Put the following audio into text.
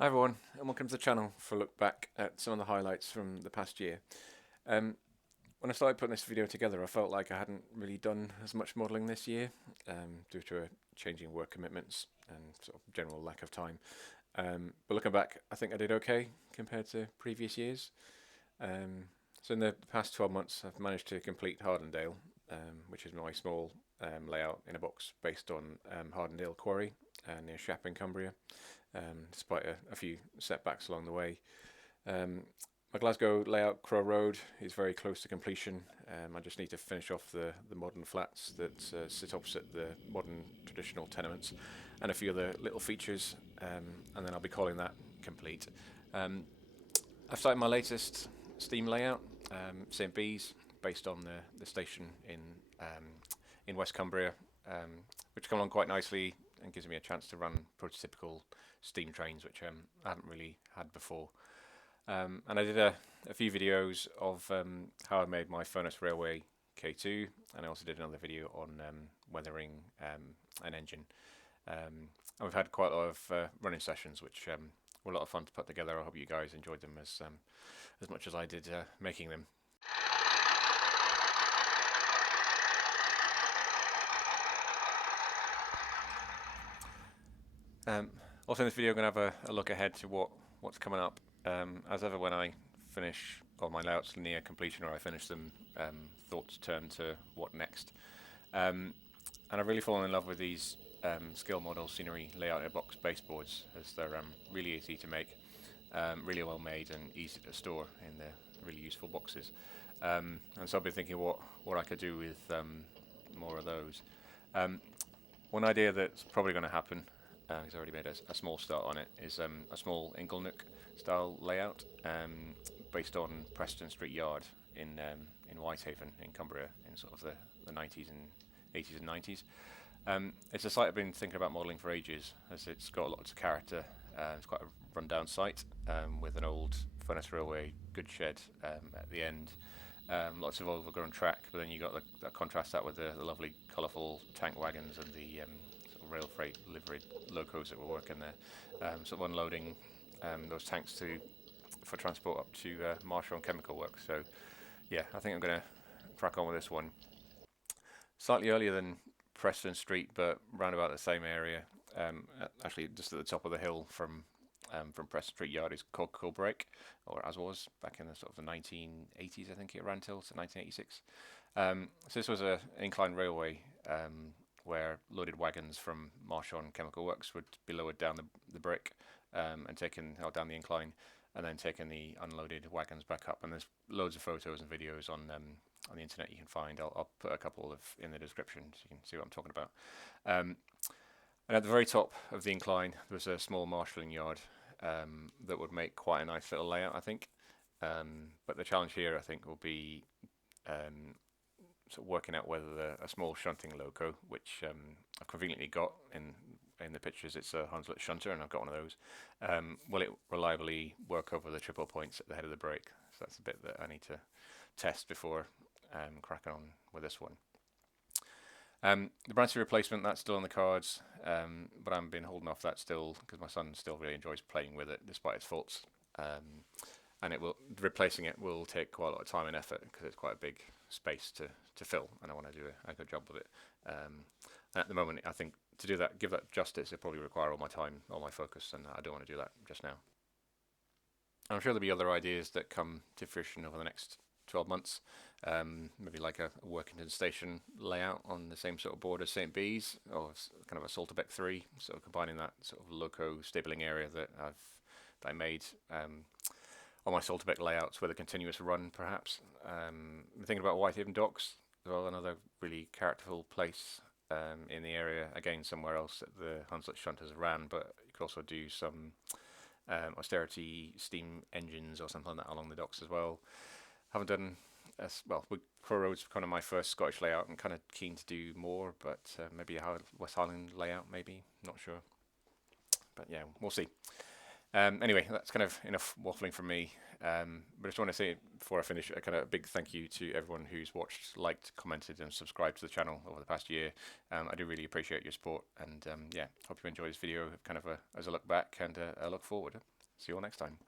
Hi everyone, and welcome to the channel for a look back at some of the highlights from the past year. Um, when I started putting this video together, I felt like I hadn't really done as much modelling this year due to changing work commitments and sort of general lack of time. But looking back, I think I did okay compared to previous years. So in the past 12 months, I've managed to complete Hardendale, which is my small layout in a box based on Hardendale Quarry near Shap in Cumbria, despite a few setbacks along the way. Um, my Glasgow layout, Crow Road, is very close to completion. I just need to finish off the modern flats that sit opposite the modern traditional tenements and a few other little features, and then I'll be calling that complete. Um, I've started my latest Steam layout, St Bees, based on the station in West Cumbria, which come along quite nicely and gives me a chance to run prototypical steam trains, which I haven't really had before. And I did a few videos of how I made my furnace railway K2, and I also did another video on weathering an engine. And we've had quite a lot of running sessions, which were a lot of fun to put together. I hope you guys enjoyed them as much as I did making them. Um, Also in this video, I'm going to have a look ahead to what's coming up. As ever, when I finish all my layouts near completion or I finish them, thoughts turn to what next. And I've really fallen in love with these scale model scenery layout in a box baseboards, as they're really easy to make, really well made and easy to store in the really useful boxes. And so I've been thinking what I could do with more of those. Um, One idea that's probably going to happen, because I already made a small start on it, is a small Inglenook style layout based on Preston Street Yard in Whitehaven in Cumbria in sort of the 90s and 80s and 90s. It's a site I've been thinking about modelling for ages, as it's got lots of character. It's quite a rundown site with an old furnace railway goods shed at the end. Lots of overgrown track, but then you got the contrast that with the lovely colourful tank wagons and the sort of rail freight liveried locos that were working there, sort of unloading those tanks for transport up to Marshall and Chemical Works. So yeah, I think I'm going to crack on with this one. Slightly earlier than Preston Street, but round about the same area. Actually, just at the top of the hill from Preston Street Yard is Corkickle Brake, or as was back in the sort of the 1980s, I think it ran till to 1986. So this was an incline railway where loaded wagons from Marshon Chemical Works would be lowered down the brick and taken out down the incline, and then taking the unloaded wagons back up. And there's loads of photos and videos on the internet you can find. I'll put a couple of in the description so you can see what I'm talking about. And at the very top of the incline, there was a small marshalling yard that would make quite a nice little layout, I think. But the challenge here, I think, will be sort of working out whether a small shunting loco, which I've conveniently got in the pictures, it's a Hunslet shunter, and I've got one of those. Will it reliably work over the triple points at the head of the brake? So that's a bit that I need to test before cracking on with this one. The Brancy replacement, that's still on the cards, but I've been holding off that still because my son still really enjoys playing with it despite its faults. And replacing it will take quite a lot of time and effort because it's quite a big space to fill, and I want to do a good job with it. And at the moment, I think to do that, give that justice, it probably require all my time, all my focus, and I don't want to do that just now. I'm sure there'll be other ideas that come to fruition over the next 12 months. Maybe like a Workington station layout on the same sort of board as St Bees, or kind of a Salterbeck 3, so combining that sort of loco stabling area that I made on my Salterbeck layouts with a continuous run, perhaps. I'm thinking about Whitehaven Docks as well, another really characterful place in the area. Again, somewhere else that the Hunslet shunters ran, but you could also do some austerity steam engines or something like that along the docks as well. Haven't done well. Crow Road's kind of my first Scottish layout. I'm kind of keen to do more, but maybe a West Highland layout, maybe, not sure. But yeah, we'll see. Anyway, that's kind of enough waffling from me. But I just want to say before I finish, a kind of big thank you to everyone who's watched, liked, commented, and subscribed to the channel over the past year. I do really appreciate your support, and yeah, hope you enjoy this video, kind of as a look back and a look forward. See you all next time.